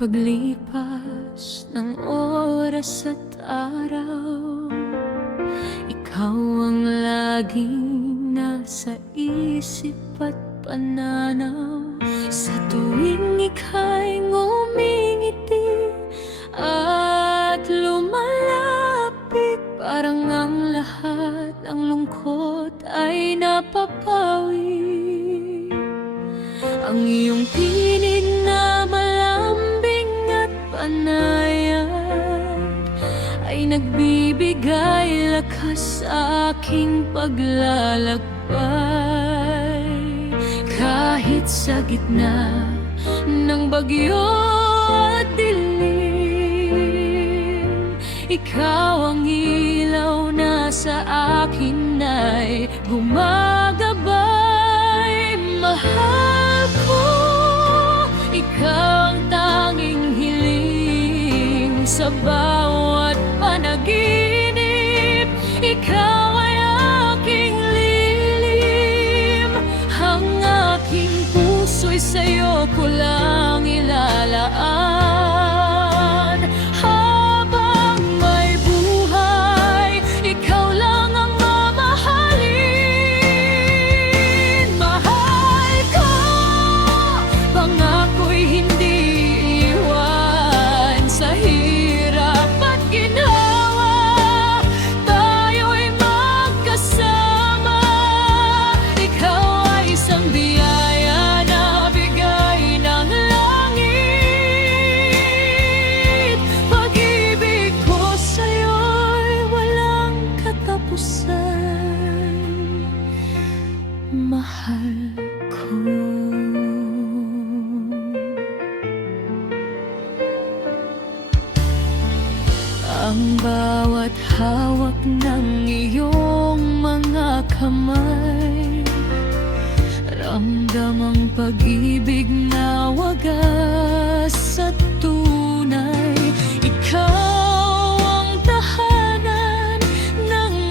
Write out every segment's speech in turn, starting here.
paglipas ng oras at araw, ikaw ang laging nasa isip at pananaw. Sa tuwing ika'y ngumingiti at lumalapit, parang ang lahat ng lungkot ay napapawi. Ang iyong tinig na malambing at panayam ay nagbibigay lakas sa aking paglalakbay. Kahit sa gitna ng bagyo at dilim, ikaw ang ilaw na sa akin ay gumagabay. Mahal ko, ikaw ang tanging hiling sa bawat panaginip. Ikaw ay aking lilim, ang aking puso'y sa'yo ko lang ilalaan. Habang may buhay, ikaw lang ang mamahalin. Mahal ko, pangako'y hindi iwan sa hirap at ginhawa. Tayo'y magkasama. Ikaw ay isang biyaya na bigay ng langit. Pag-ibig ko sa'yo'y walang katapusan. Mahal ko. Ang bawat hawak ng iyong mga kamay, ramdam ang pag-ibig na wagas at tunay. Ikaw ang tahanan ng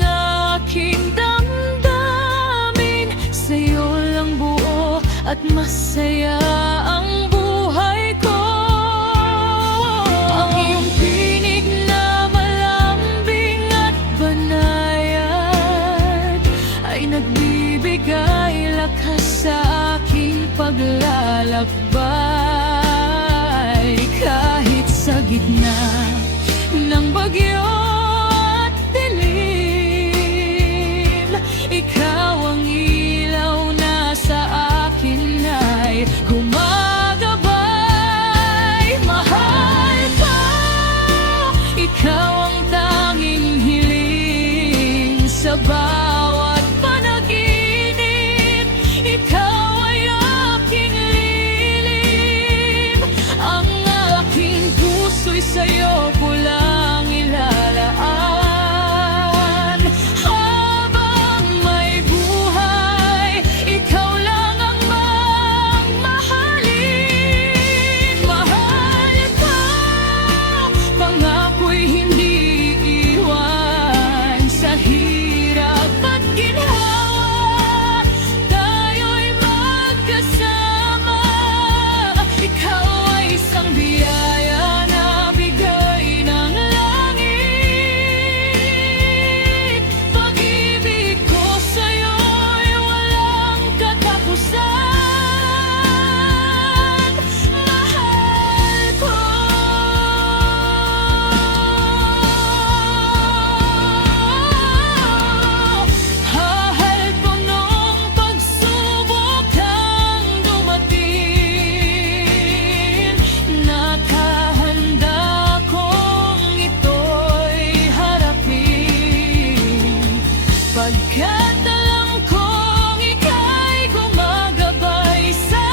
aking damdamin. Sa'yo lang buo at masaya ang buhay ko. Ang iyong tinig na malambing at banayad ay nagbibigay lakas sa aking paglalakbay. Kahit sa gitna ng bagyo at dilim, ikaw ang ilaw na sa akin ay gumagabay. Mahal ko, ikaw ang tanging hiling sa bawat panaginip. Ikaw ay aking lilim, ang aking puso'y sa'yo ko lang ilalaan. Habang may buhay, ikaw lang ang mamahalin. Mahal ko, pangako'y hindi iwan sa hirap at ginhawa. Tayo'y magkasama. Ikaw ay isang biyaya na bigay ng langit. Pag-ibig ko sa'yo'y walang katapusan. Mahal ko. Hahal ko nung pagsubok ang dumating. Nakahanda kong ito'y harapin, pagkat alam kong ika'y gumagabay sa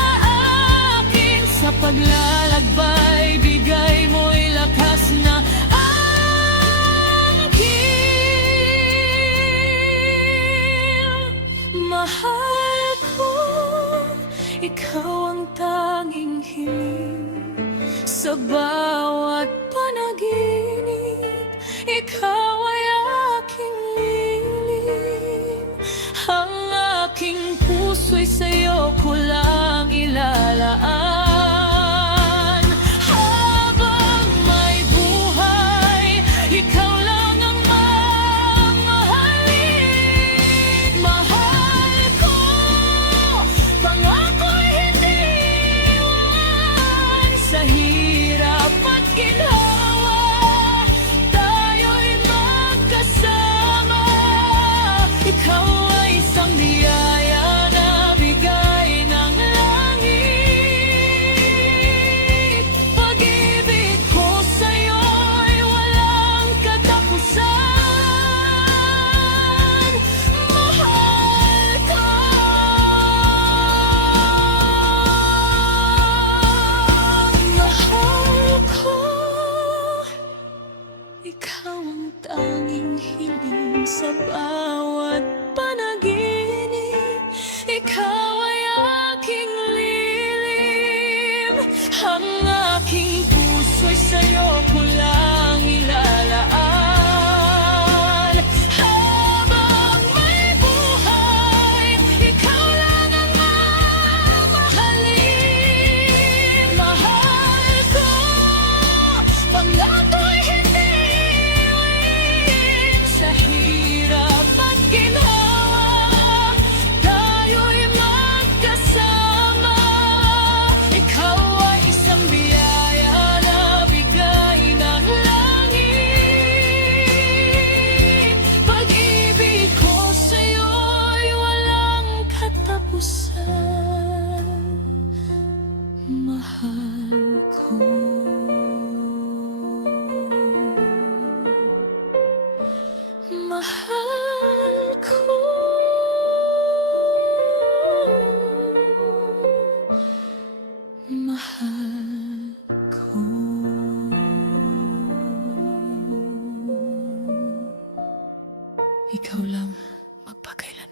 akin. Sa paglalakbay, bigay mo'y lakas na angkin. Mahal ko, ikaw ang tanging hiling sa bawat panaginip. Ikaw ay aking lilim, ang aking puso'y sa'yo ko lang ilalaan. ikaw ay aking lilim. Ang aking puso'y sa'yo ko lang ilalaan. Habang may buhay, ikaw lang ang mamahalin. Mahal ko, pangato'y hindi iiwan. Sa hirap at ginhawa, tayo'y magkasama. Ikaw ay isang biyaya na bigay ng langit. Pag-ibig ko sa'yo'y walang katapusan. Mahal ko. Mahal ko. Mahal ko. Ikaw lang magpakailanman.